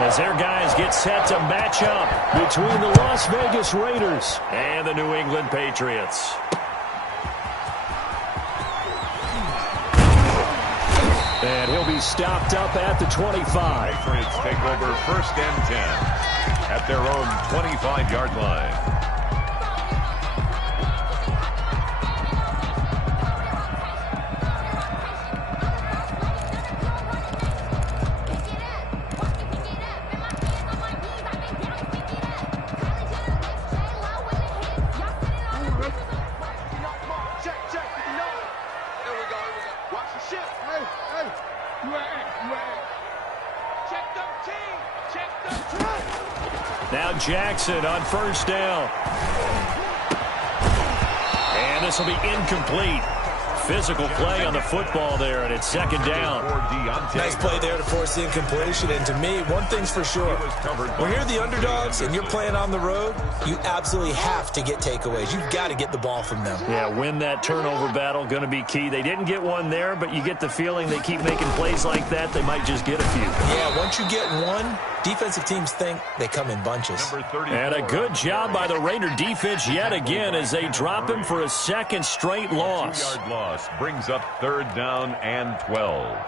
as their guys get set to match up between the Las Vegas Raiders and the New England Patriots. And he'll be stopped up at the 25. Patriots take over 1st and 10 at their own 25-yard line. Now Jackson on 1st down. And this will be incomplete. Physical play on the football there, and it's 2nd down. Nice play there to force the incompletion. And to me, one thing's for sure. When you're the underdogs and you're playing on the road, you absolutely have to get takeaways. You've got to get the ball from them. Yeah, win that turnover battle, going to be key. They didn't get one there, but you get the feeling they keep making plays like that, they might just get a few. Yeah, once you get one, defensive teams think they come in bunches. And a good job by the Raider defense yet again as they drop him for a 2nd straight loss. 2-yard loss brings up 3rd down and 12.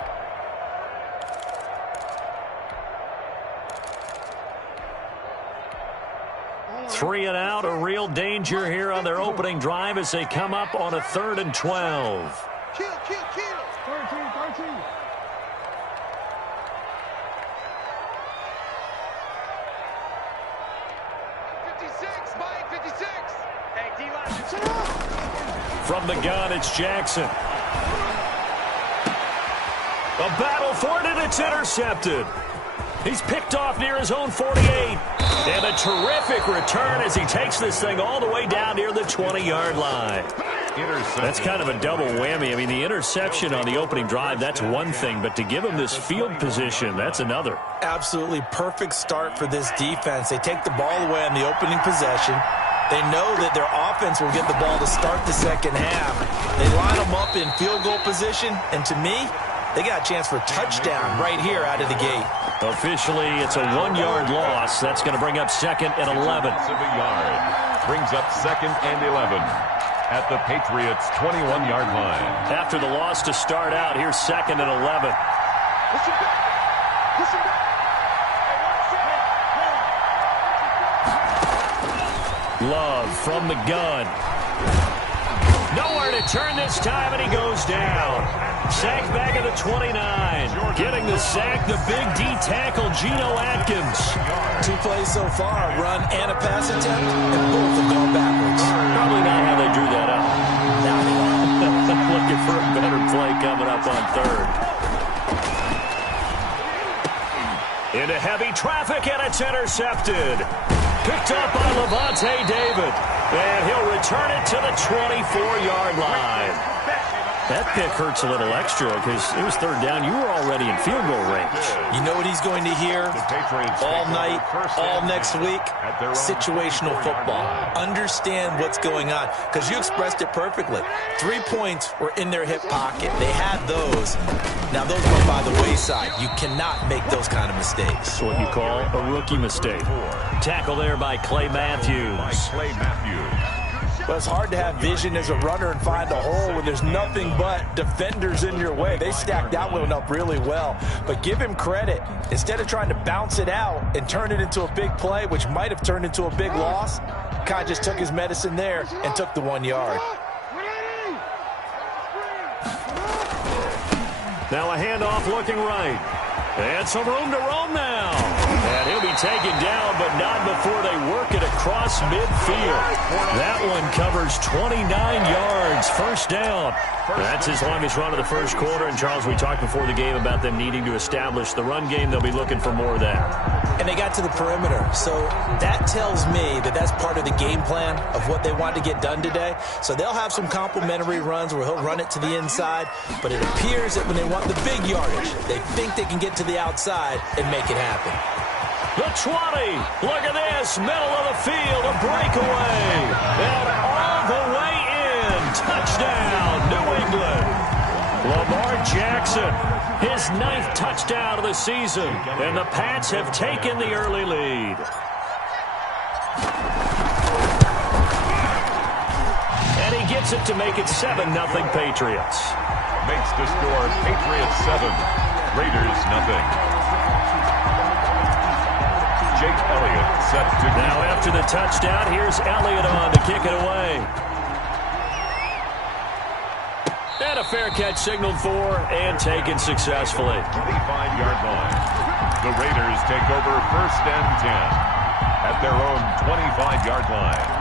Three and out, a real danger here on their opening drive as they come up on a 3rd and 12. Kill. 13. 56, Mike, 56. Hey, D-line. From the gun, it's Jackson. A battle for it, and it's intercepted. He's picked off near his own 48. And a terrific return as he takes this thing all the way down near the 20-yard line. That's kind of a double whammy. I mean, the interception on the opening drive, that's one thing. But to give him this field position, that's another. Absolutely perfect start for this defense. They take the ball away on the opening possession. They know that their offense will get the ball to start the 2nd half. They line them up in field goal position. And to me, they got a chance for a touchdown right here out of the gate. Officially, it's a 1-yard loss. That's going to bring up 2nd and 11. Brings up 2nd and 11 at the Patriots' 21-yard line. After the loss to start out, here's 2nd and 11. Love from the gun. Nowhere to turn this time, and he goes down. Sack back at the 29. Getting the sack, the big D tackle, Geno Atkins. 2 plays so far, a run and a pass attempt, and both have gone backwards. Probably not how they drew that up. Looking for a better play coming up on 3rd. Into heavy traffic, and it's intercepted. Picked up by Levante David. And he'll return it to the 24-yard line. That pick hurts a little extra because it was 3rd down. You were already in field goal range. You know what he's going to hear all night, all next week? Situational football. Understand what's going on because you expressed it perfectly. 3 points were in their hip pocket. They had those. Now, those went by the wayside. You cannot make those kind of mistakes. That's what you call a rookie mistake. Tackle there by Clay Matthews. But it's hard to have vision as a runner and find a hole when there's nothing but defenders in your way. They stacked that one up really well. But give him credit. Instead of trying to bounce it out and turn it into a big play, which might have turned into a big loss, kind of just took his medicine there and took the 1 yard. Now a handoff looking right. And some room to roam now. And he'll be taken down, but not before they work it across midfield. That one covers 29 yards. 1st down. That's his longest run of the 1st quarter. And, Charles, we talked before the game about them needing to establish the run game. They'll be looking for more of that. And they got to the perimeter. So that tells me that that's part of the game plan of what they want to get done today. So they'll have some complimentary runs where he'll run it to the inside. But it appears that when they want the big yardage, they think they can get to the outside and make it happen. The 20. Look at this. Middle of the field. A breakaway. And all the way in. Touchdown, New England. Lamar Jackson His 9th touchdown of the season, and the Pats have taken the early lead. And he gets it to make it 7-0 Patriots. Makes the score Patriots 7, Raiders 0. Jake Elliott set to go. Now after the touchdown, here's Elliott on to kick it away. And a fair catch signaled for and taken successfully. 25-yard line. The Raiders take over 1st and 10 at their own 25-yard line.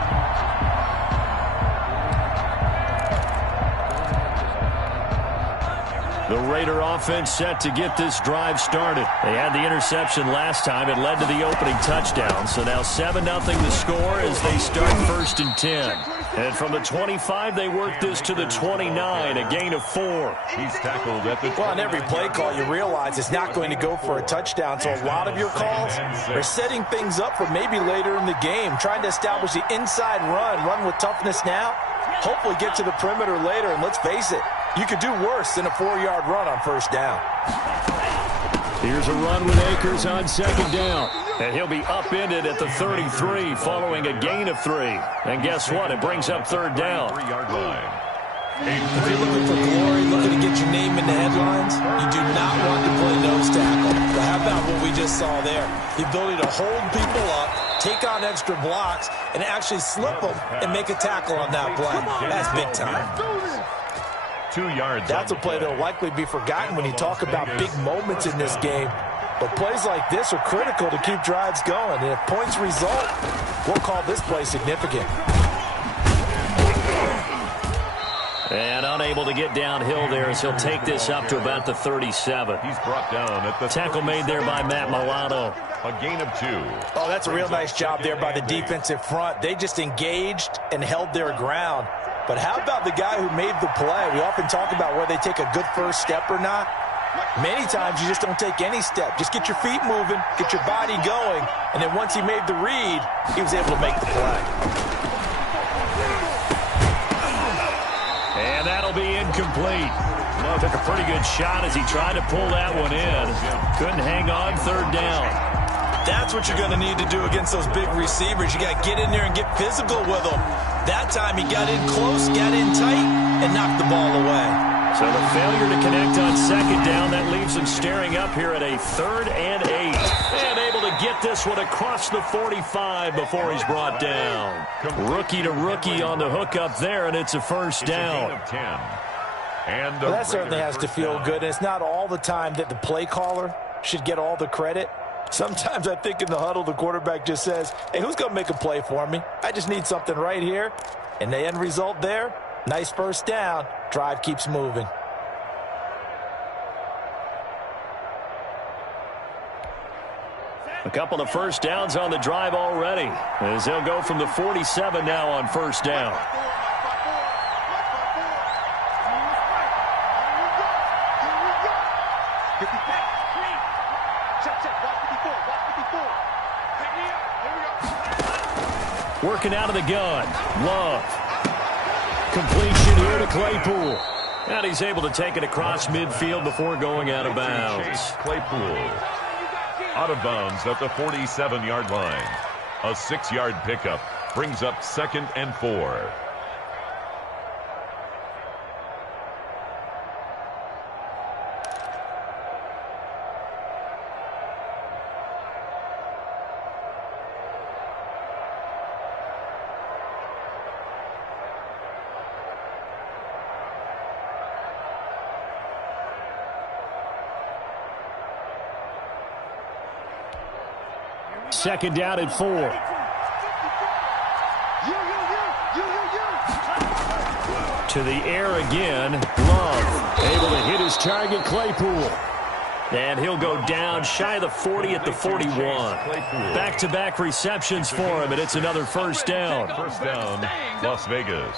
The Raider offense set to get this drive started. They had the interception last time. It led to the opening touchdown. So now 7-0 the score as they start 1st and 10. And from the 25, they work this to the 29, a gain of 4. He's tackled at the 29. Well, on every play call, you realize it's not going to go for a touchdown. So a lot of your calls are setting things up for maybe later in the game, trying to establish the inside run with toughness now, hopefully get to the perimeter later. And let's face it, you could do worse than a 4-yard run on 1st down. Here's a run with Akers on 2nd down. And he'll be upended at the 33 following a gain of 3. And guess what? It brings up 3rd down. 3-yard line. If you're looking for glory, looking to get your name in the headlines, you do not want to play nose tackle. But how about what we just saw there? The ability to hold people up, take on extra blocks, and actually slip them and make a tackle on that play. That's big time. 2 yards. That's a play that will likely be forgotten when you talk about big moments in this game. But plays like this are critical to keep drives going. And if points result, we'll call this play significant. And unable to get downhill there as he'll take this up to about the 37. He's brought down at the tackle made there by Matt Milano. A gain of 2. Oh, that's a real nice job there by the defensive front. They just engaged and held their ground. But how about the guy who made the play? We often talk about whether they take a good first step or not. Many times you just don't take any step. Just get your feet moving, get your body going, and then once he made the read, he was able to make the play. And that'll be incomplete. Well, took a pretty good shot as he tried to pull that one in. Couldn't hang on 3rd down. That's what you're going to need to do against those big receivers. You got to get in there and get physical with them. That time he got in close, got in tight, and knocked the ball away. So the failure to connect on 2nd down, that leaves him staring up here at a 3rd and 8. And able to get this one across the 45 before he's brought down. Rookie to rookie on the hook up there, and it's a 1st down. It's a gain of 10. And well, that certainly has to feel good. And it's not all the time that the play caller should get all the credit. Sometimes I think in the huddle, the quarterback just says, hey, who's going to make a play for me? I just need something right here. And the end result there, nice 1st down. Drive keeps moving. A couple of 1st downs on the drive already, as they'll go from the 47 now on 1st down. Working out of the gun. Love. Completion here to Claypool. And he's able to take it across midfield before going out of bounds. Claypool out of bounds at the 47-yard line. A 6-yard pickup brings up 2nd and 4. Second down and 4. To the air again. Love able to hit his target, Claypool. And he'll go down shy of the 40 at the 41. Back-to-back receptions for him, and it's another 1st down. 1st down, Las Vegas.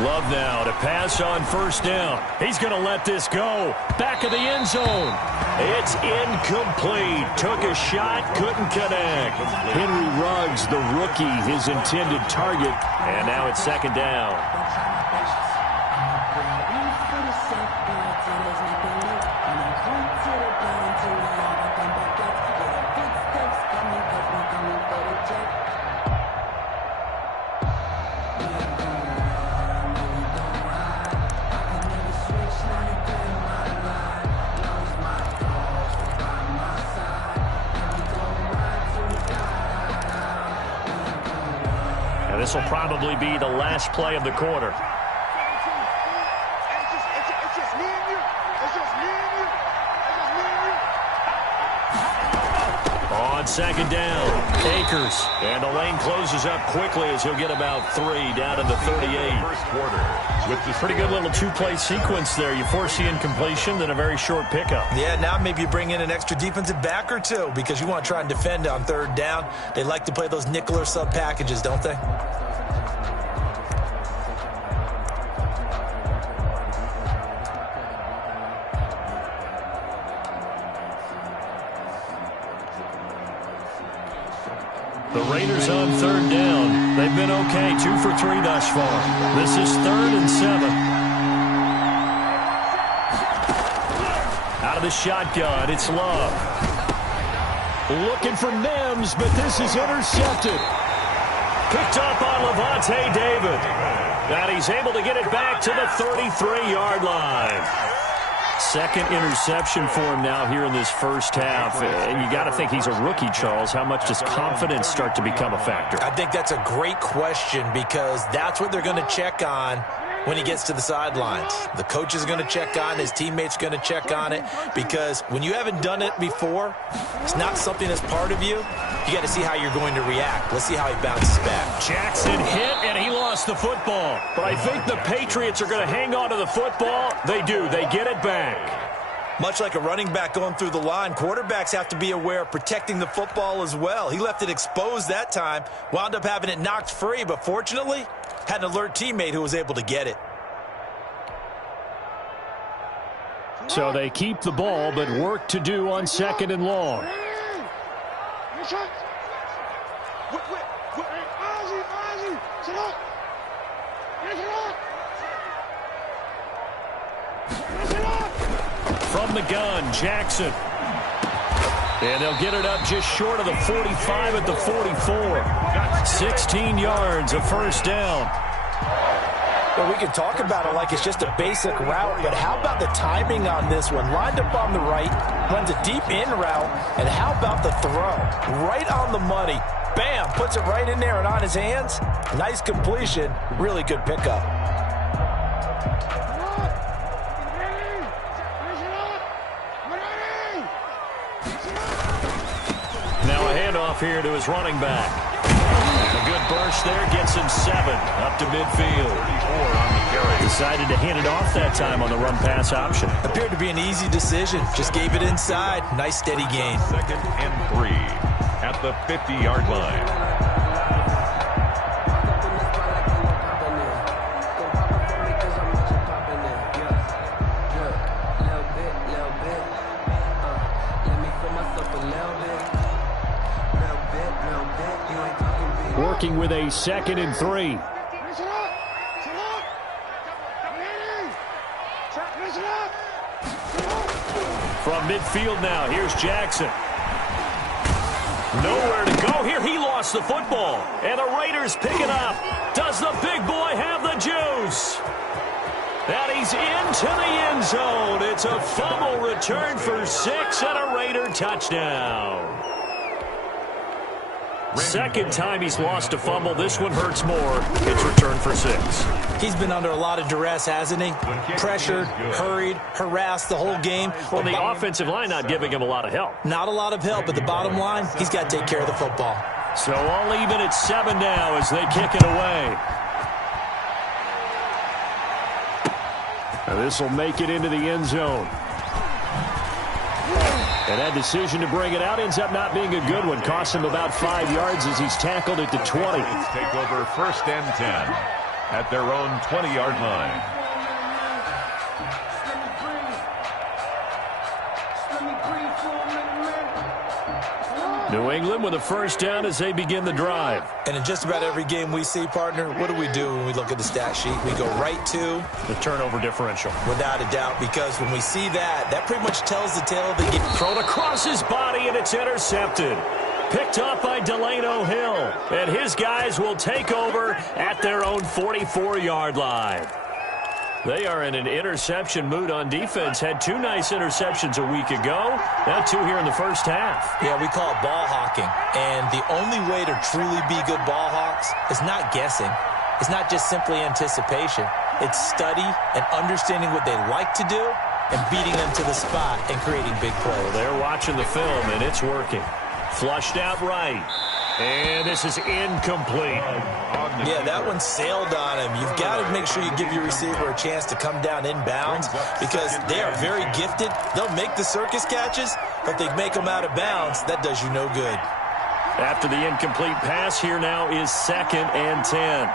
Love now to pass on 1st down. He's going to let this go. Back of the end zone. It's incomplete. Took a shot, couldn't connect. Henry Ruggs, the rookie, his intended target. And now it's second down. This will probably be the last play of the quarter. It's just me and you. It's just me and you. It's just me and you. On second down, Akers. And the lane closes up quickly as he'll get about 3 down to the 38. First quarter. With this Pretty good little two-play sequence there. You force the incompletion, then a very short pickup. Yeah, now maybe you bring in an extra defensive back or two because you want to try and defend on third down. They like to play those nickel or sub packages, don't they? The Raiders on third down. They've been okay, 2 for 3 thus far. This is 3rd and 7. Out of the shotgun, it's Love. Looking for Mims, but this is intercepted. Picked up on Levante David. And he's able to get it back to the 33-yard line. Second interception for him now here in this first half. And you got to think he's a rookie, Charles. How much does confidence start to become a factor? I think that's a great question because that's what they're going to check on when he gets to the sidelines. The coach is going to check on, his teammates going to check on it, because when you haven't done it before, it's not something that's part of you. You got to see how you're going to react. Let's see how he bounces back. Jackson hit, and he lost the football. But I think the Patriots are going to hang on to the football. They do. They get it back. Much like a running back going through the line, quarterbacks have to be aware of protecting the football as well. He left it exposed that time, wound up having it knocked free, but fortunately, had an alert teammate who was able to get it. So they keep the ball, but work to do on second and long. From the gun, Jackson. And they'll get it up just short of the 45 at the 44. 16 yards, a first down. Well, we can talk about it like it's just a basic route, but how about the timing on this one? Lined up on the right, runs a deep in route, and how about the throw? Right on the money. Bam, puts it right in there and on his hands. Nice completion, really good pickup. Now a handoff here to his running back. A good burst there, gets him 7 up to midfield. Decided to hand it off that time on the run-pass option. Appeared to be an easy decision. Just gave it inside. Nice steady gain. 2nd and 3 at the 50-yard line. Working with a 2nd and 3. From midfield now, here's Jackson. Nowhere to go here. He lost the football. And the Raiders pick it up. Does the big boy have the juice? And he's into the end zone. It's a fumble return for 6 and a Raider touchdown. Second time he's lost a fumble. This one hurts more. It's returned for 6. He's been under a lot of duress, hasn't he? Pressured, hurried, harassed the whole game. Well, the offensive line not giving him a lot of help. Not a lot of help, but the bottom line, he's got to take care of the football. So all even at 7 now as they kick it away. Now this will make it into the end zone. And that decision to bring it out ends up not being a good one. Cost him about 5 yards as he's tackled at the 20. Take over 1st and 10 at their own 20-yard line. New England with a first down as they begin the drive. And in just about every game we see, partner, what do we do when we look at the stat sheet? We go right to the turnover differential. Without a doubt, because when we see that, that pretty much tells the tale of the game. Thrown across his body, and it's intercepted. Picked up by Delano Hill. And his guys will take over at their own 44-yard line. They are in an interception mood on defense. Had 2 nice interceptions a week ago. Now 2 here in the first half. Yeah, we call it ball hawking. And the only way to truly be good ball hawks is not guessing. It's not just simply anticipation. It's study and understanding what they like to do and beating them to the spot and creating big plays. Well, they're watching the film, and it's working. Flushed out right. And this is incomplete. Yeah, that one sailed on him. You've got to make sure you give your receiver a chance to come down inbounds because they are very gifted. They'll make the circus catches, but they make them out of bounds. That does you no good. After the incomplete pass, here now is 2nd and 10.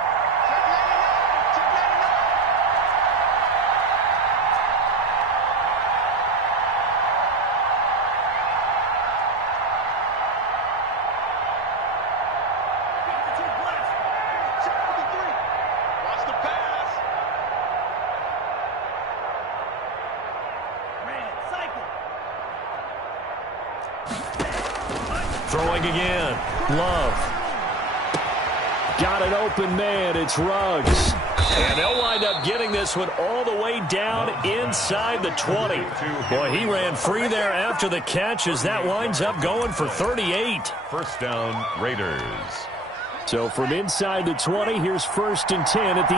Throwing again. Love. Got an open man. It's Ruggs. And they'll wind up getting this one all the way down inside the 20. Boy, he ran free there after the catch as that winds up going for 38. First down, Raiders. So from inside the 20, here's 1st and 10 at the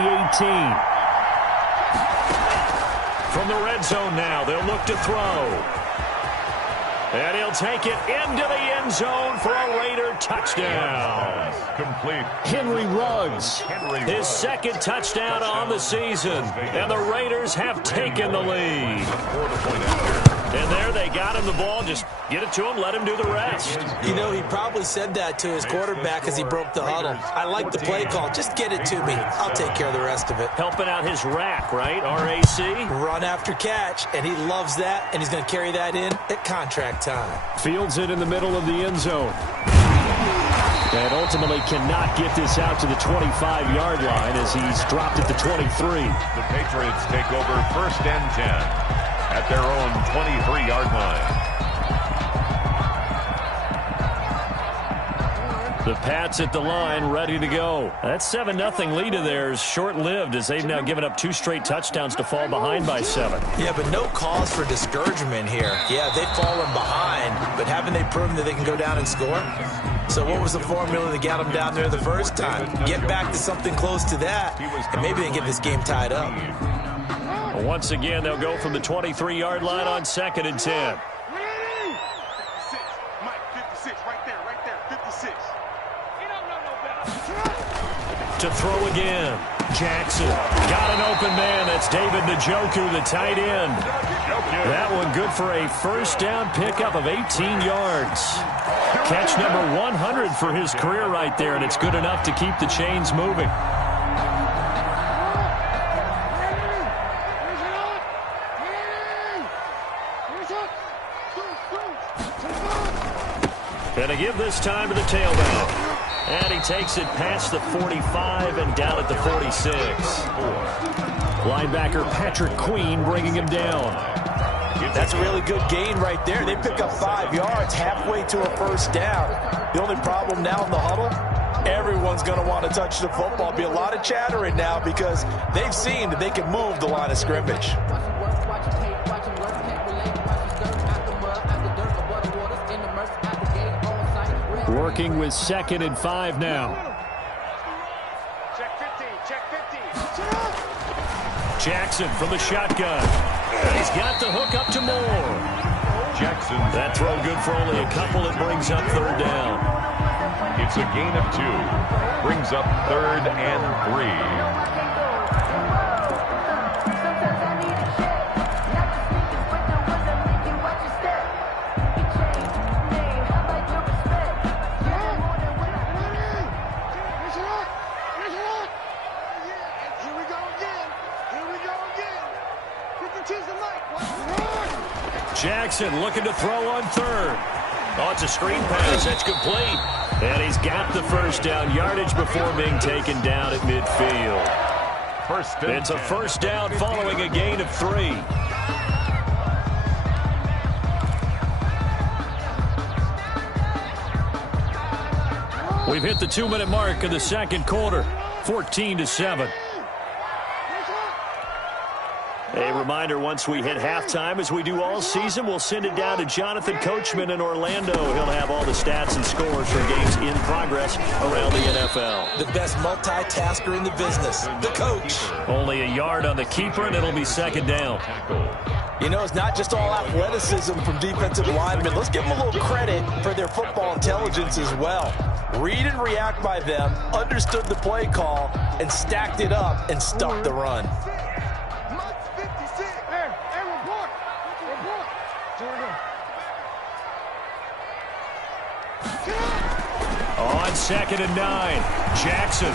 18. From the red zone now, they'll look to throw. And he'll take it into the end zone for a Raider touchdown. Complete. Henry Ruggs, his 2nd touchdown on the season. And the Raiders have taken the lead. And there they got him the ball. Just get it to him, let him do the rest. You know, he probably said that to his quarterback as he broke the huddle. I like the play call. Just get it to me. I'll take care of the rest of it. Helping out his rack, right? RAC. Run after catch, and he loves that, and he's going to carry that in at contract time. Fields it in the middle of the end zone. And ultimately cannot get this out to the 25-yard line as he's dropped at the 23. The Patriots take over 1st and 10. At their own 23-yard line. The Pats at the line, ready to go. That 7-0 lead of theirs short-lived as they've now given up 2 straight touchdowns to fall behind by 7. Yeah, but no cause for discouragement here. Yeah, they've fallen behind, but haven't they proven that they can go down and score? So what was the formula that got them down there the first time? Get back to something close to that, and maybe they get this game tied up. Once again, they'll go from the 23-yard line on 2nd and 10. 56. Mike, 56, right there, 56. To throw again. Jackson got an open man. That's David Njoku, the tight end. That one good for a first down pickup of 18 yards. Catch number 100 for his career right there, and it's good enough to keep the chains moving. And to give this time to the tailback. And he takes it past the 45 and down at the 46. Linebacker Patrick Queen bringing him down. That's a really good gain right there. They pick up 5 yards halfway to a first down. The only problem now in the huddle, everyone's going to want to touch the football. Be a lot of chattering now because they've seen that they can move the line of scrimmage. Working with 2nd and 5 now. Check 50, check 50. Jackson from the shotgun. And he's got the hook up to Moore. Jackson. That throw good for only a couple. It brings up 3rd down. It's a gain of 2. Brings up 3rd and 3. Jackson looking to throw on 3rd. Oh, it's a screen pass. That's complete. And he's got the first down yardage before being taken down at midfield. It's a first down following a gain of 3. We've hit the 2-minute mark of the second quarter, 14-7. A reminder, once we hit halftime, as we do all season, we'll send it down to Jonathan Coachman in Orlando. He'll have all the stats and scores from games in progress around the NFL. The best multitasker in the business, the coach. Only a yard on the keeper, and it'll be second down. You know, it's not just all athleticism from defensive linemen. Let's give them a little credit for their football intelligence as well. Read and react by them, understood the play call, and stacked it up and stuck the run. On 2nd and 9, Jackson.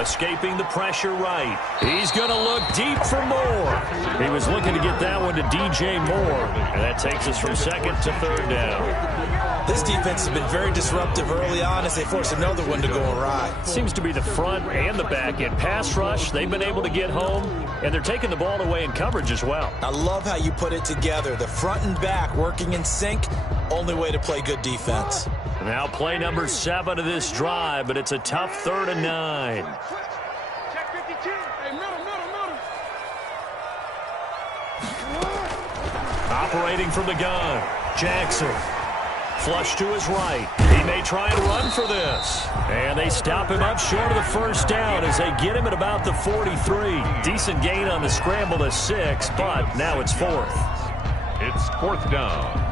Escaping the pressure right. He's going to look deep for Moore. He was looking to get that one to DJ Moore. And that takes us from 2nd to 3rd down. This defense has been very disruptive early on as they force another one to go awry. Seems to be the front and the back end. Pass rush, they've been able to get home, and they're taking the ball away in coverage as well. I love how you put it together. The front and back working in sync, only way to play good defense. Now play number 7 of this drive, but it's a tough 3rd and 9. Check 52. Hey, middle. Operating from the gun, Jackson. Flush to his right. He may try and run for this. And they stop him up short of the first down as they get him at about the 43. Decent gain on the scramble to 6, but now it's 4th. It's 4th down.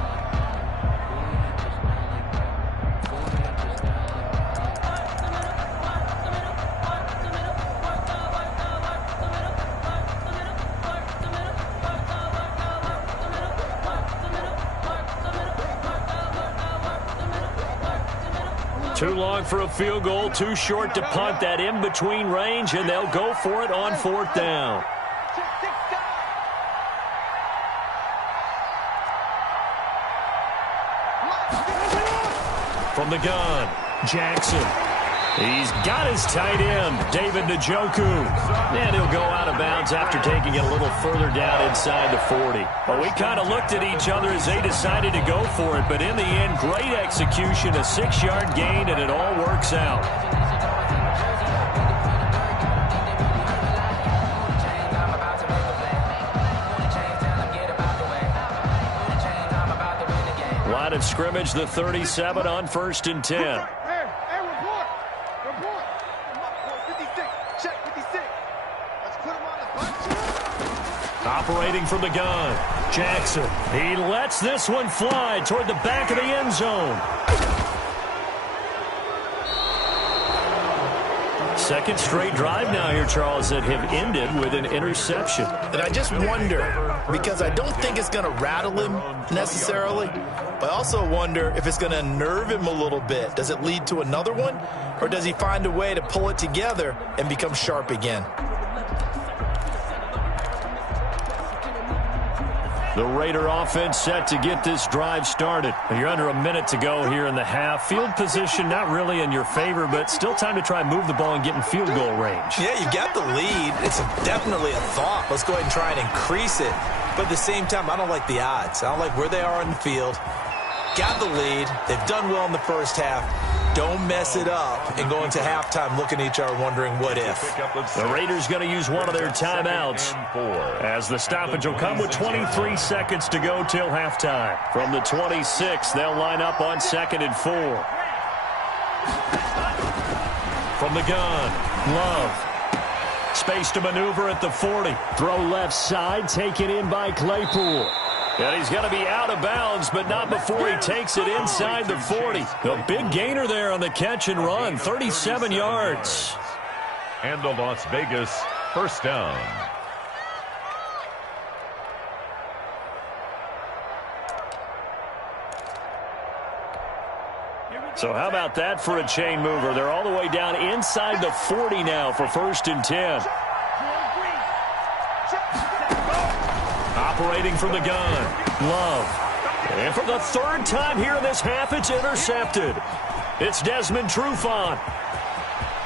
Too long for a field goal, too short to punt. That in-between range, and they'll go for it on 4th down. From the gun, Jackson. He's got his tight end, David Njoku. And he'll go out of bounds after taking it a little further down inside the 40. Well, we kind of looked at each other as they decided to go for it, but in the end, great execution, a 6-yard gain, and it all works out. Line of scrimmage, the 37 on 1st and 10. Operating from the gun, Jackson. He lets this one fly toward the back of the end zone. Second straight drive now here, Charles, that have ended with an interception. And I just wonder, because I don't think it's going to rattle him necessarily, but I also wonder if it's going to unnerve him a little bit. Does it lead to another one, or does he find a way to pull it together and become sharp again? The Raider offense set to get this drive started. You're under a minute to go here in the half. Field position not really in your favor, but still time to try and move the ball and get in field goal range. Yeah, you've got the lead. It's definitely a thought. Let's go ahead and try and increase it. But at the same time, I don't like the odds. I don't like where they are in the field. Got the lead. They've done well in the first half. Don't mess it up and go into halftime looking at each other wondering what if. The Raiders going to use one of their timeouts as the stoppage will come with 23 seconds to go till halftime. From the 26, they'll line up on 2nd and 4. From the gun, Love. Space to maneuver at the 40. Throw left side, taken in by Claypool. And he's going to be out of bounds, but not before he takes it inside the 40. A big gainer there on the catch and run, 37 yards. And the Las Vegas first down. So how about that for a chain mover? They're all the way down inside the 40 now for 1st and 10. Operating from the gun, Love. And for the third time here in this half, it's intercepted. It's Desmond Trufant.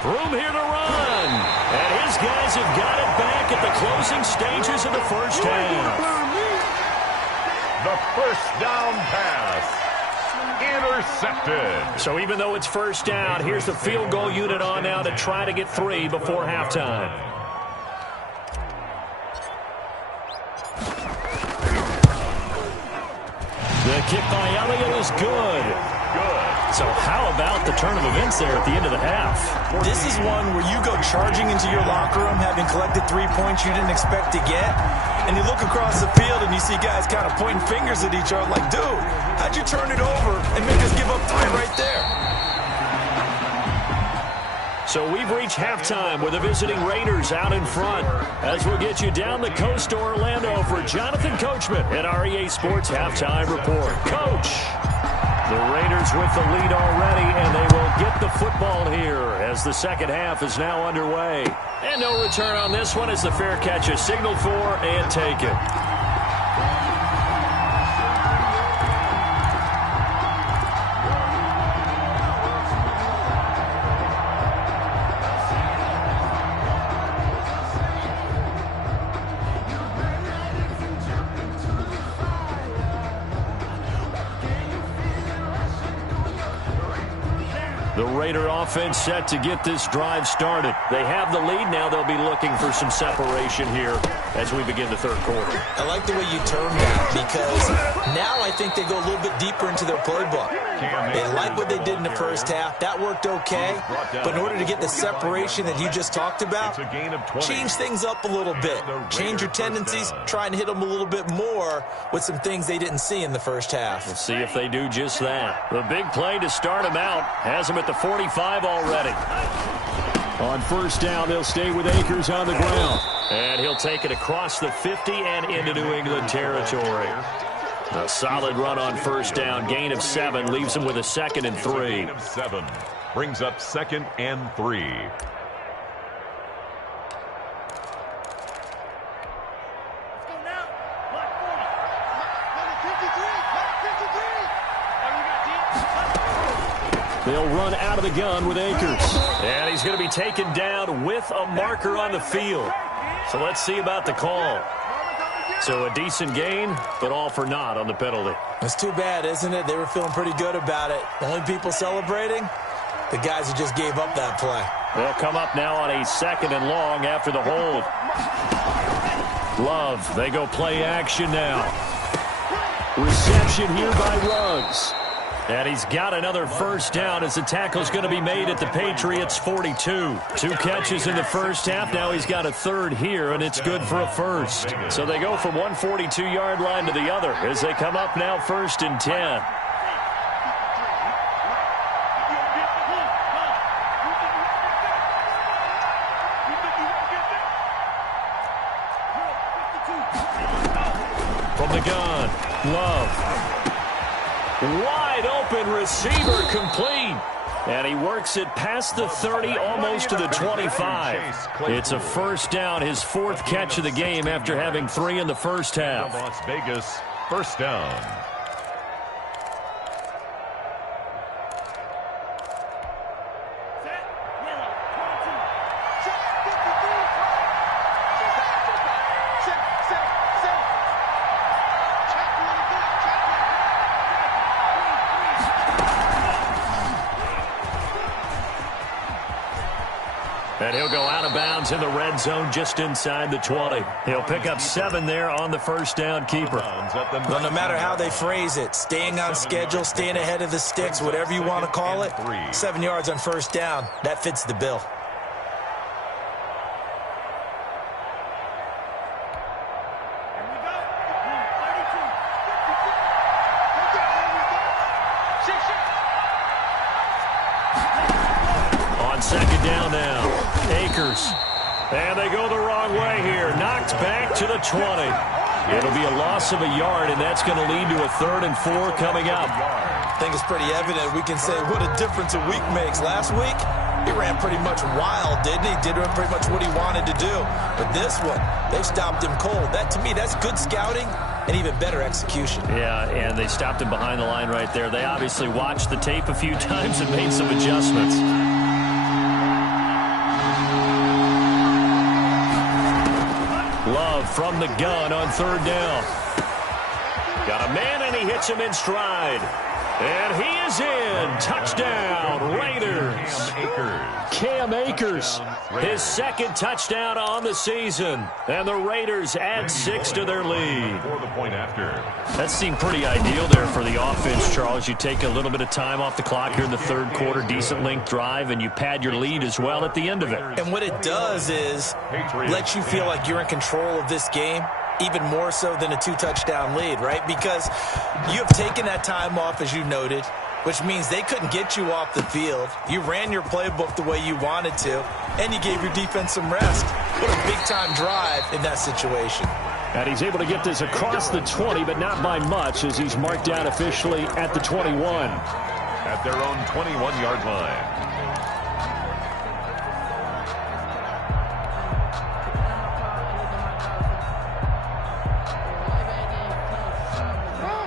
Room here to run. And his guys have got it back at the closing stages of the first half. The first down pass. Intercepted. So even though it's first down, here's the field goal unit on now to try to get 3 before halftime. The kick by Elliott is good. So how about the turn of events there at the end of the half? This is one where you go charging into your locker room having collected 3 points you didn't expect to get, and you look across the field and you see guys kind of pointing fingers at each other like, dude, how'd you turn it over and make us give up 3 right there? So we've reached halftime with the visiting Raiders out in front. As we'll get you down the coast to Orlando for Jonathan Coachman at REA Sports Halftime Report. Coach, the Raiders with the lead already, and they will get the football here as the second half is now underway. And no return on this one as the fair catch is signaled for and taken. The Raider offense set to get this drive started. They have the lead. Now they'll be looking for some separation here as we begin the third quarter. I like the way you termed that because now I think they go a little bit deeper into their playbook. They like what they did in the first half. That worked okay. But in order to get the separation that you just talked about, change things up a little bit. Change your tendencies. Try and hit them a little bit more with some things they didn't see in the first half. We'll see if they do just that. The big play to start them out has them at the 45 already. On first down, they'll stay with Akers on the ground. And he'll take it across the 50 and into New England territory. A solid run on first down. Gain of 7 leaves him with a 2nd and 3. Gain of 7 brings up 2nd and 3. They'll run out of the gun with Akers. And he's going to be taken down with a marker on the field. So let's see about the call. So a decent gain, but all for naught on the penalty. It's too bad, isn't it? They were feeling pretty good about it. The only people celebrating, the guys who just gave up that play. They'll come up now on a 2nd and long after the hold. Love, they go play action now. Reception here by Ruggs. And he's got another first down as the tackle's going to be made at the Patriots' 42. 2 catches in the first half. Now he's got a 3rd here, and it's good for a first. So they go from one 42-yard line to the other as they come up now 1st and 10. From the gun, Love. Wide open receiver complete. And he works it past the 30, almost to the 25. It's a first down, his 4th catch of the game after having 3 in the first half. Las Vegas, first down. And he'll go out of bounds in the red zone just inside the 20. He'll pick up 7 there on the first down keeper. Well, no matter how they phrase it, staying on schedule, staying ahead of the sticks, whatever you want to call it, 7 yards on first down, that fits the bill. On 2nd down now, Akers. And they go the wrong way here. Knocked back to the 20. It'll be a loss of a yard, and that's going to lead to a 3rd and 4 coming up. I think it's pretty evident. We can say what a difference a week makes. Last week, he ran pretty much wild, didn't he? Did pretty much what he wanted to do. But this one, they stopped him cold. That, to me, that's good scouting and even better execution. Yeah, and they stopped him behind the line right there. They obviously watched the tape a few times and made some adjustments. Love from the gun on third down. Got a man, and he hits him in stride. And he is in. Touchdown, Raiders. Cam Akers, his second touchdown on the season. And the Raiders add 6 to their lead. That seemed pretty ideal there for the offense, Charles. You take a little bit of time off the clock here in the third quarter, decent length drive, and you pad your lead as well at the end of it. And what it does is let you feel like you're in control of this game, even more so than a 2-touchdown lead, right? Because you have taken that time off, as you noted, which means they couldn't get you off the field. You ran your playbook the way you wanted to, and you gave your defense some rest. What a big-time drive in that situation. And he's able to get this across the 20, but not by much, as he's marked down officially at the 21. At their own 21-yard line.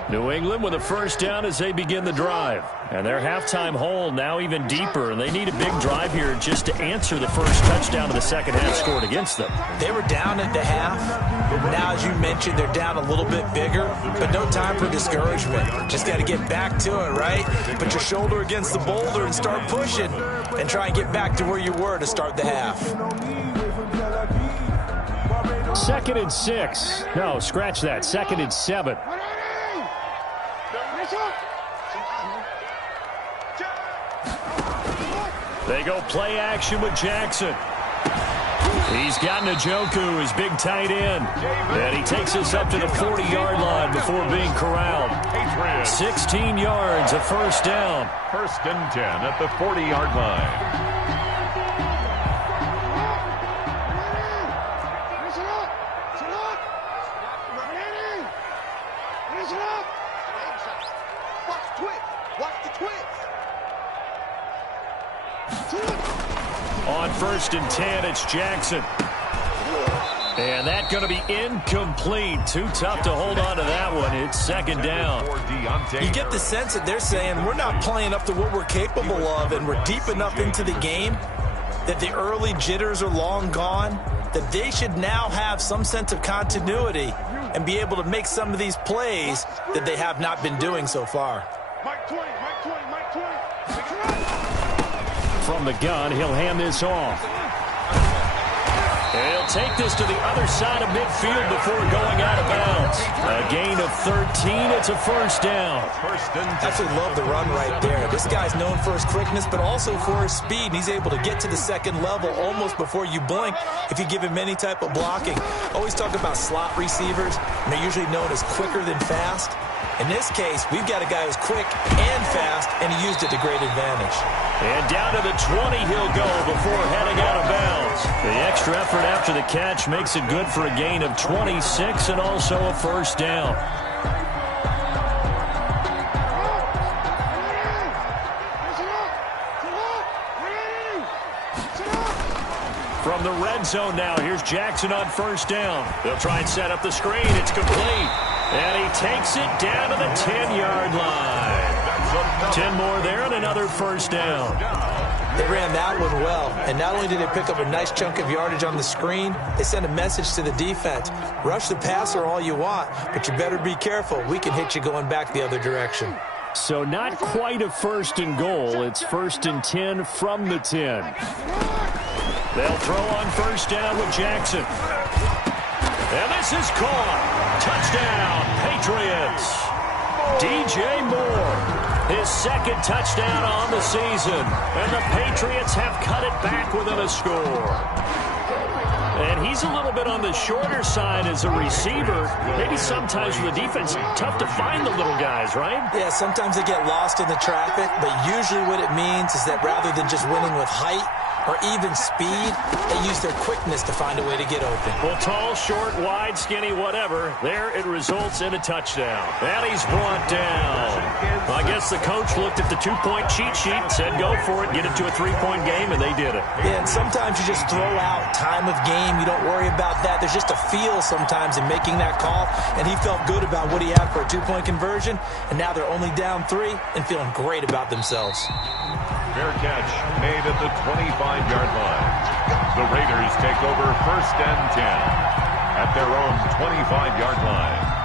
New England with a first down as they begin the drive. And their halftime hole now even deeper, and they need a big drive here just to answer the first touchdown of the second half scored against them. They were down at the half. Now, as you mentioned, they're down a little bit bigger, but no time for discouragement. Just got to get back to it, right? Put your shoulder against the boulder and start pushing and try and get back to where you were to start the half. 2nd and 6. No, scratch that. 2nd and 7. They go play action with Jackson. He's got Njoku, his big tight end. And he takes us up to the 40-yard line before being corralled. 16 yards, a first down. 1st and 10 at the 40-yard line. On 1st and 10, it's Jackson. And that's going to be incomplete. Too tough to hold on to that one. It's 2nd down. You get the sense that they're saying we're not playing up to what we're capable of, and we're deep enough into the game that the early jitters are long gone, that they should now have some sense of continuity and be able to make some of these plays that they have not been doing so far. From the gun, he'll hand this off. And he'll take this to the other side of midfield before going out of bounds. A gain of 13. It's a first down. Absolutely love the run right there. This guy's known for his quickness, but also for his speed. And he's able to get to the second level almost before you blink if you give him any type of blocking. Always talk about slot receivers, and they're usually known as quicker than fast. In this case, we've got a guy who's quick and fast, and he used it to great advantage. And down to the 20 he'll go before heading out of bounds. The extra effort after the catch makes it good for a gain of 26 and also a first down. From the red zone now, here's Jackson on first down. They'll try and set up the screen. It's complete. And he takes it down to the 10-yard line. 10 more there and another first down. They ran that one well, and not only did they pick up a nice chunk of yardage on the screen, they sent a message to the defense. Rush the passer all you want, but you better be careful. We can hit you going back the other direction. So not quite a 1st and goal. It's 1st and 10 from the 10. They'll throw on first down with Jackson. And this is caught. Touchdown, Patriots. DJ Moore, his second touchdown on the season. And the Patriots have cut it back within a score. And he's a little bit on the shorter side as a receiver. Maybe sometimes for the defense, tough to find the little guys, right? Yeah, sometimes they get lost in the traffic, but usually what it means is that rather than just winning with height or even speed, they use their quickness to find a way to get open. Well, tall, short, wide, skinny, whatever, there it results in a touchdown. And he's brought down. Well, I guess the coach looked at the two-point cheat sheet and said, go for it, get it to a three-point game, and they did it. Yeah, and sometimes you just throw out time of game. You don't worry about that. There's just a feel sometimes in making that call, and he felt good about what he had for a two-point conversion, and now they're only down 3 and feeling great about themselves. Fair catch made at the 25-yard line. The Raiders take over 1st and 10 at their own 25-yard line.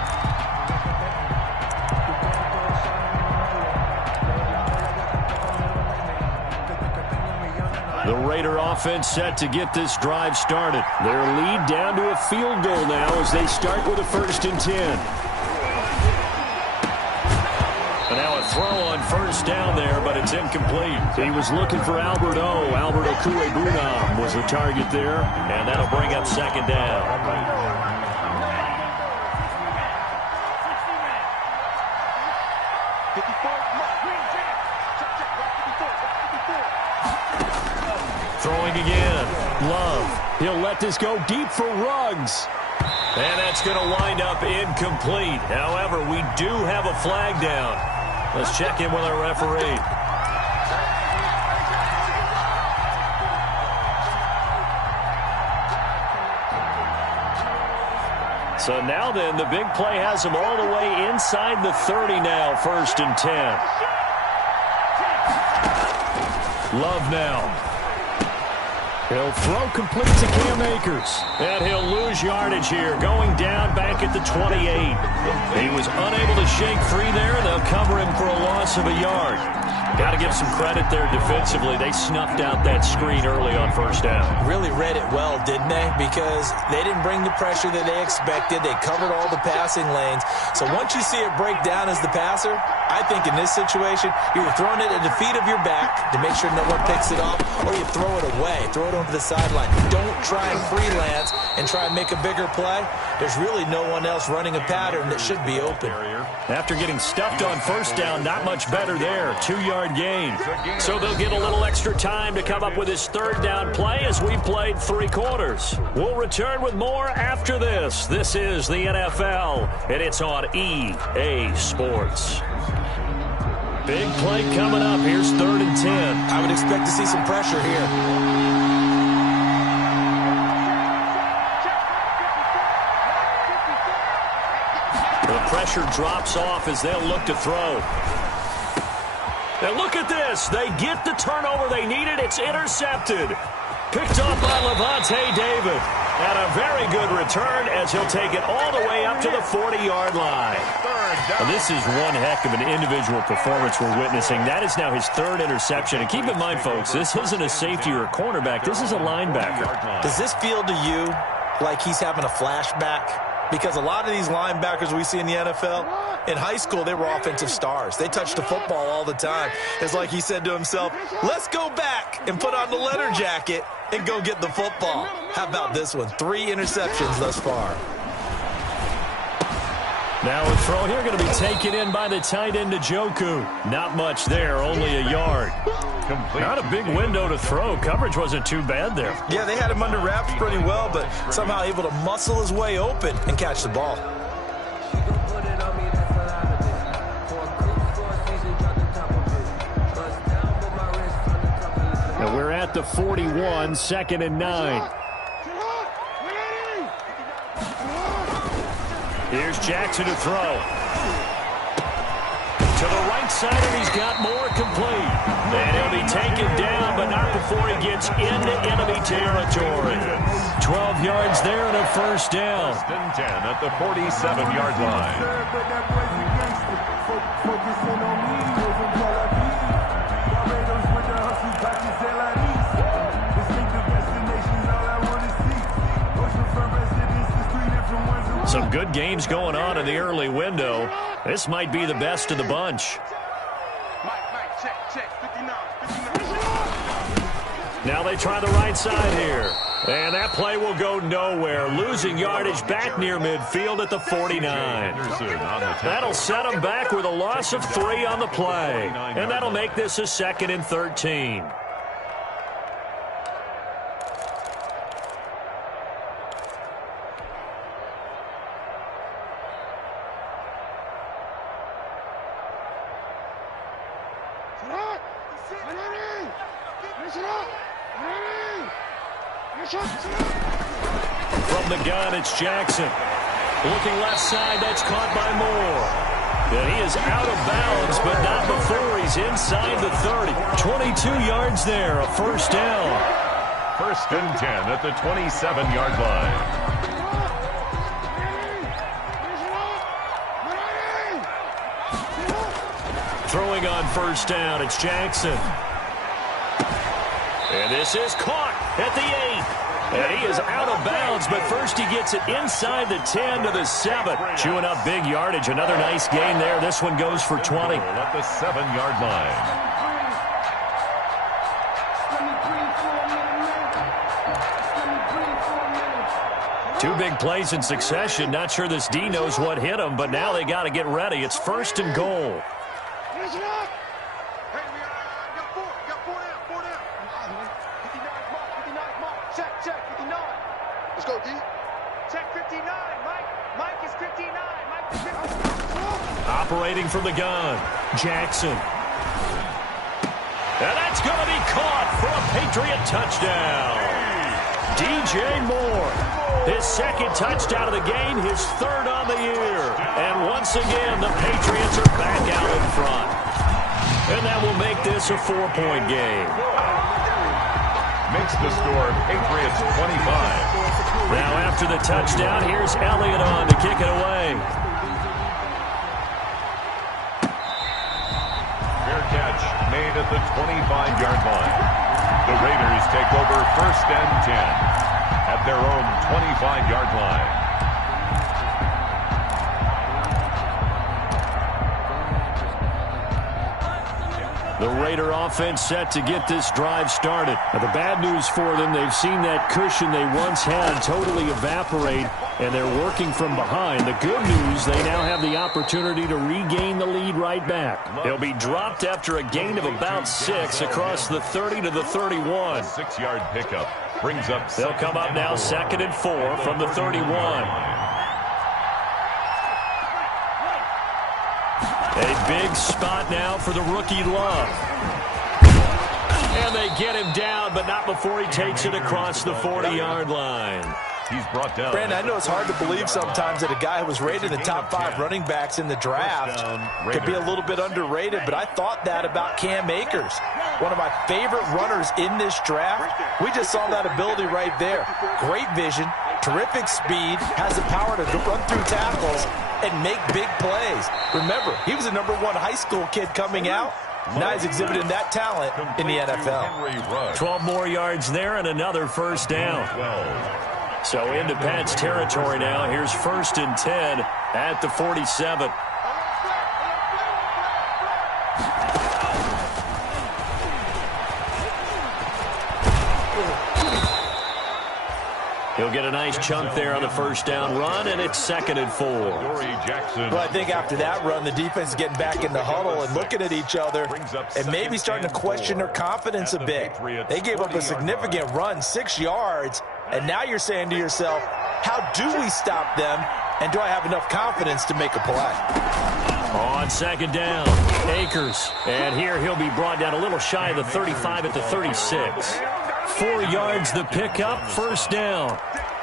The Raider offense set to get this drive started. Their lead down to a field goal now as they start with a 1st and 10. And now a throw on 1st down there, but it's incomplete. He was looking for Albert Okuebunam was the target there, and that'll bring up 2nd down. Throwing again. Love. He'll let this go deep for Ruggs. And that's going to wind up incomplete. However, we do have a flag down. Let's check in with our referee. So now then, the big play has him all the way inside the 30 now, 1st and 10. Love now. He'll throw complete to Cam Akers. And he'll lose yardage here, going down back at the 28. He was unable to shake free there. They'll cover him for a loss of a yard. Got to give some credit there defensively. They snuffed out that screen early on 1st down. Really read it well, didn't they? Because they didn't bring the pressure that they expected. They covered all the passing lanes. So once you see it break down as the passer, I think in this situation, you're throwing it at the feet of your back to make sure no one picks it off, or you throw it away, throw it over the sideline. Don't try and freelance and try and make a bigger play. There's really no one else running a pattern that should be open. After getting stuffed on 1st down, not much better there. 2-yard gain. So they'll get a little extra time to come up with his 3rd down play as we played 3 quarters. We'll return with more after this. This is the NFL, and it's on EA Sports. Big play coming up. Here's 3rd and 10. I would expect to see some pressure here. The pressure drops off as they'll look to throw. And look at this. They get the turnover they needed. It's intercepted. Picked off by Levante David. And a very good return as he'll take it all the way up to the 40-yard line. Now, this is one heck of an individual performance we're witnessing. That is now his 3rd interception. And keep in mind, folks, this isn't a safety or a cornerback. This is a linebacker. Does this feel to you like he's having a flashback? Because a lot of these linebackers we see in the NFL, in high school, they were offensive stars. They touched the football all the time. It's like he said to himself, let's go back and put on the leather jacket and go get the football. How about this one? 3 interceptions thus far. Now a throw here going to be taken in by the tight end Njoku. Not much there, only a yard. Not a big window to throw. Coverage wasn't too bad there. Yeah, they had him under wraps pretty well, but somehow able to muscle his way open and catch the ball. Now we're at the 41, 2nd and 9. Here's Jackson to throw. To the right side, and he's got more complete. And he'll be taken down, but not before he gets into enemy territory. 12 yards there and a 1st down. 1st and 10 at the 47-yard line. Some good games going on in the early window. This might be the best of the bunch. Now they try the right side here. And that play will go nowhere. Losing yardage back near midfield at the 49. That'll set them back with a loss of 3 on the play. And that'll make this a 2nd and 13. From the gun, it's Jackson. Looking left side, that's caught by Moore. And he is out of bounds, but not before he's inside the 30. 22 yards there, a first down. First and 10 at the 27-yard line. Throwing on first down, it's Jackson. And this is caught at the 8. And he is out of bounds, but first he gets it inside the 10 to the 7. Chewing up big yardage. Another nice gain there. This one goes for 20. At the 7-yard line. Two big plays in succession. Not sure this D knows what hit him, but now they got to get ready. It's first and goal. Let's go, D. Check 59. Mike is 59. Mike is 59. Operating from the gun, Jackson. And that's going to be caught for a Patriot touchdown. DJ Moore, his second touchdown of the game, his third on the year. And once again, the Patriots are back out in front. And that will make this a 4-point game. Makes the score Patriots 25. Now after the touchdown, here's Elliott on to kick it away. Fair catch made at the 25-yard line. The Raiders take over first and 10 at their own 25-yard line. The Raider offense set to get this drive started. Now, the bad news for them, they've seen that cushion they once had totally evaporate, and they're working from behind. The good news, they now have the opportunity to regain the lead right back. They'll be dropped after a gain of about 6 across the 30 to the 31. 6-yard pickup brings up. They'll come up now 2nd and 4 from the 31. A big spot now for the rookie Love. And they get him down, but not before he takes it across the 40-yard line. He's brought down. Brandon, I know it's hard to believe sometimes that a guy who was rated in the top 5 running backs in the draft could be a little bit underrated, but I thought that about Cam Akers. One of my favorite runners in this draft. We just saw that ability right there. Great vision, terrific speed, has the power to run through tackles and make big plays. Remember, he was a #1 high school kid coming out. Now he's exhibiting that talent in the NFL. 12 more yards there and another first down. So into Pat's territory now. Here's first and 10 at the 47. He'll get a nice chunk there on the first down run, and it's 2nd and 4. Well, I think after that run, the defense is getting back in the huddle and looking at each other and maybe starting to question their confidence a bit. They gave up a significant run, 6 yards, and now you're saying to yourself, how do we stop them, and do I have enough confidence to make a play? On 2nd down, Akers. And here he'll be brought down a little shy of the 35 at the 36. 4 yards the pickup, first down.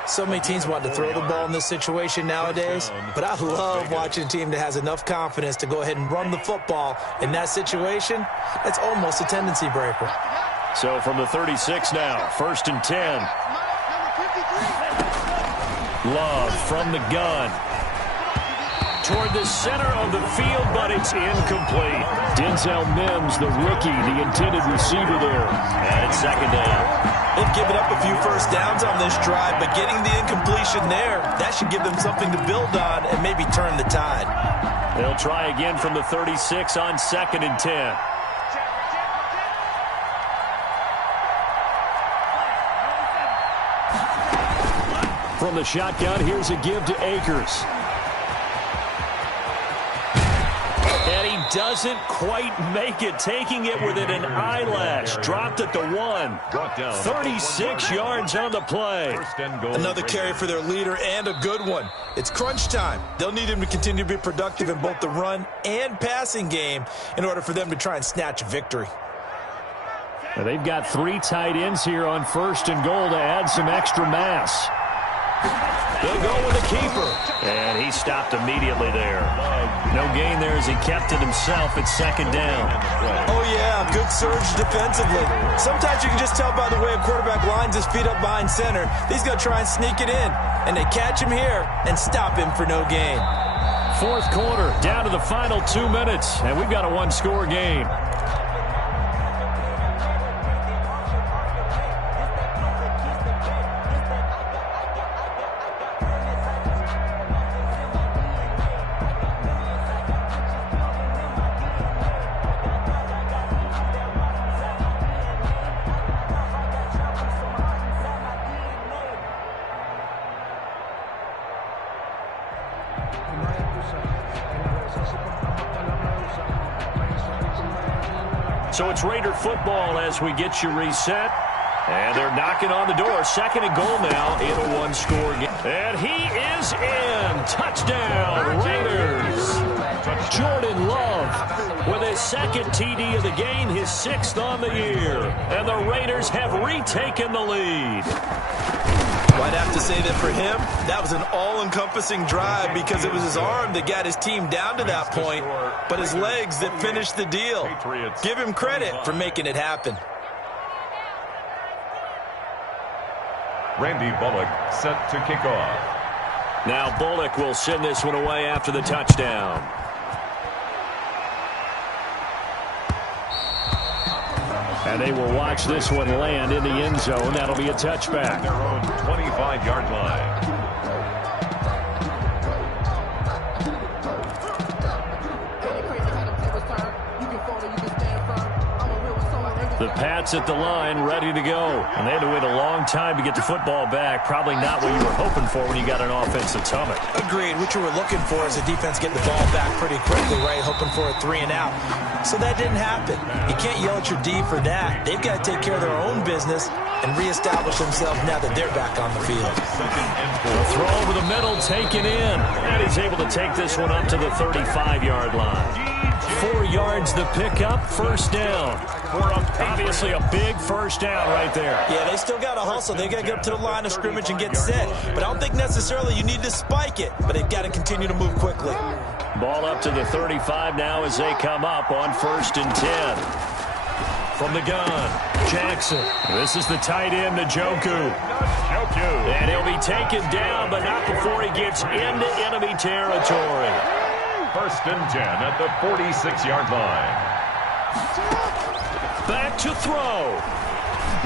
So many teams want to throw the ball in this situation nowadays, but I love watching a team that has enough confidence to go ahead and run the football in that situation. That's almost a tendency breaker. So from the 36 now, 1st and 10. Love from the gun. Toward the center of the field, but it's incomplete. Denzel Mims, the rookie, the intended receiver there. And it's 2nd down. They've given up a few first downs on this drive, but getting the incompletion there, that should give them something to build on and maybe turn the tide. They'll try again from the 36 on 2nd and 10. From the shotgun, here's a give to Akers. And he doesn't quite make it, taking it within an eyelash. Dropped at the 1. 36 yards on the play. Another carry for their leader and a good one. It's crunch time. They'll need him to continue to be productive in both the run and passing game in order for them to try and snatch a victory. And they've got 3 tight ends here on 1st and goal to add some extra mass. They'll go with the keeper. And he stopped immediately there. No gain there as he kept it himself at 2nd down. Oh, yeah, good surge defensively. Sometimes you can just tell by the way a quarterback lines his feet up behind center. He's going to try and sneak it in. And they catch him here and stop him for no gain. 4th quarter, down to the final 2 minutes. And we've got a 1-score game. So it's Raider football as we get you reset. And they're knocking on the door. 2nd and goal now in a 1-score game. And he is in. Touchdown, Raiders. Jordan Love with his 2nd TD of the game, his 6th on the year. And the Raiders have retaken the lead. I'd have to say that for him, that was an all-encompassing drive because it was his arm that got his team down to that point, but his legs that finished the deal. Give him credit for making it happen. Randy Bullock set to kick off. Now Bullock will send this one away after the touchdown. And they will watch this one land in the end zone. That'll be a touchback. Their own 25-yard line. The Pats at the line, ready to go. And they had to wait a long time to get the football back. Probably not what you were hoping for when you got an offensive tummy. Agreed. What you were looking for is the defense getting the ball back pretty quickly, right? Hoping for a 3 and out. So that didn't happen. You can't yell at your D for that. They've got to take care of their own business and reestablish themselves now that they're back on the field. The throw over the middle, taken in. And he's able to take this one up to the 35-yard line. 4 yards the pickup, 1st down. Obviously a big 1st down right there. Yeah, they still got to hustle. They got to get up to the line of scrimmage and get set. But I don't think necessarily you need to spike it, but they've got to continue to move quickly. Ball up to the 35 now as they come up on 1st and 10. From the gun, Jackson. This is the tight end, Njoku. And he'll be taken down, but not before he gets into enemy territory. 1st and 10 at the 46-yard line. Back to throw.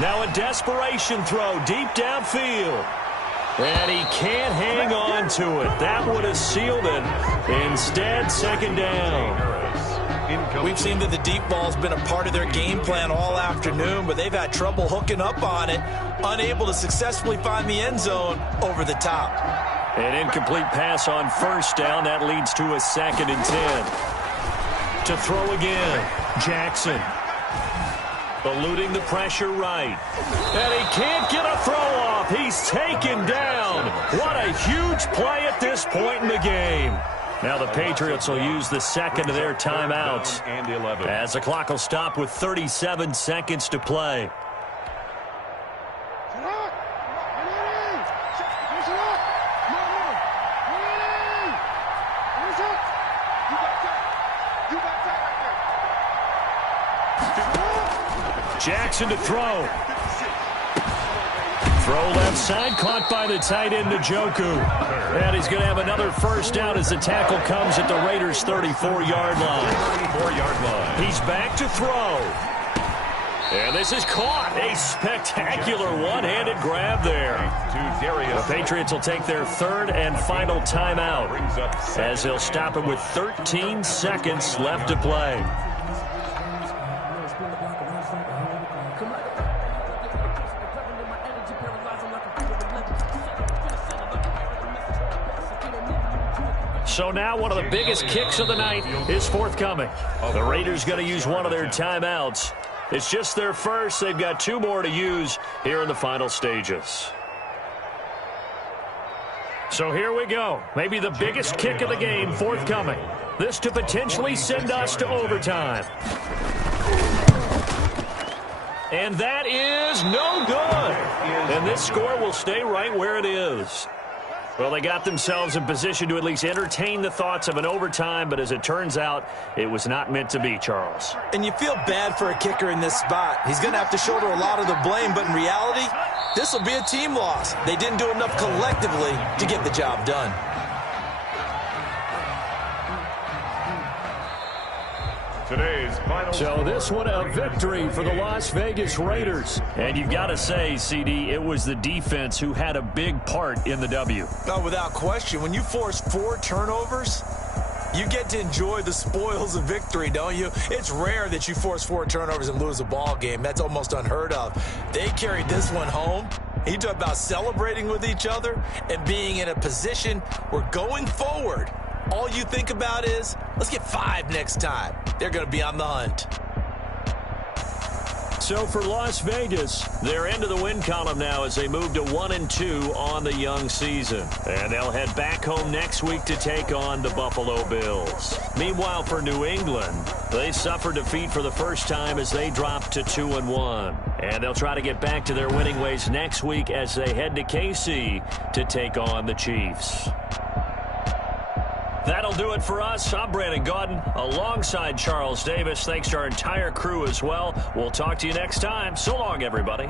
Now a desperation throw deep downfield. And he can't hang on to it. That would have sealed it. Instead, 2nd down. We've seen that the deep ball's been a part of their game plan all afternoon, but they've had trouble hooking up on it, unable to successfully find the end zone over the top. An incomplete pass on 1st down. That leads to a 2nd and 10. To throw again, Jackson. Eluding the pressure right. And he can't get a throw off. He's taken down. What a huge play at this point in the game. Now the Patriots will use the 2nd of their timeouts as the clock will stop with 37 seconds to play. Jackson to throw. Throw left side, caught by the tight end, Njoku. And he's going to have another 1st down as the tackle comes at the Raiders' 34-yard line. 34-yard line. He's back to throw. And this is caught. A spectacular one-handed grab there. The Patriots will take their 3rd and final timeout as they'll stop it with 13 seconds left to play. So now one of the biggest kicks of the night is forthcoming. The Raiders going to use one of their timeouts. It's just their first. They've got 2 more to use here in the final stages. So here we go. Maybe the biggest kick of the game forthcoming. This to potentially send us to overtime. And that is no good. And this score will stay right where it is. Well, they got themselves in position to at least entertain the thoughts of an overtime, but as it turns out, it was not meant to be, Charles. And you feel bad for a kicker in this spot. He's going to have to shoulder a lot of the blame, but in reality, this will be a team loss. They didn't do enough collectively to get the job done. Today's final So this one a victory for the Las Vegas Raiders. And you've got to say, CD, it was the defense who had a big part in the W. Oh, without question. When you force 4 turnovers, you get to enjoy the spoils of victory, don't you? It's rare that you force 4 turnovers and lose a ball game. That's almost unheard of. They carried this one home. He talked about celebrating with each other and being in a position where going forward, all you think about is, let's get 5 next time. They're going to be on the hunt. So for Las Vegas, they're into the win column now as they move to 1-2 on the young season. And they'll head back home next week to take on the Buffalo Bills. Meanwhile, for New England, they suffered defeat for the first time as they dropped to 2-1. And they'll try to get back to their winning ways next week as they head to KC to take on the Chiefs. That'll do it for us. I'm Brandon Gaudin alongside Charles Davis. Thanks to our entire crew as well. We'll talk to you next time. So long, everybody.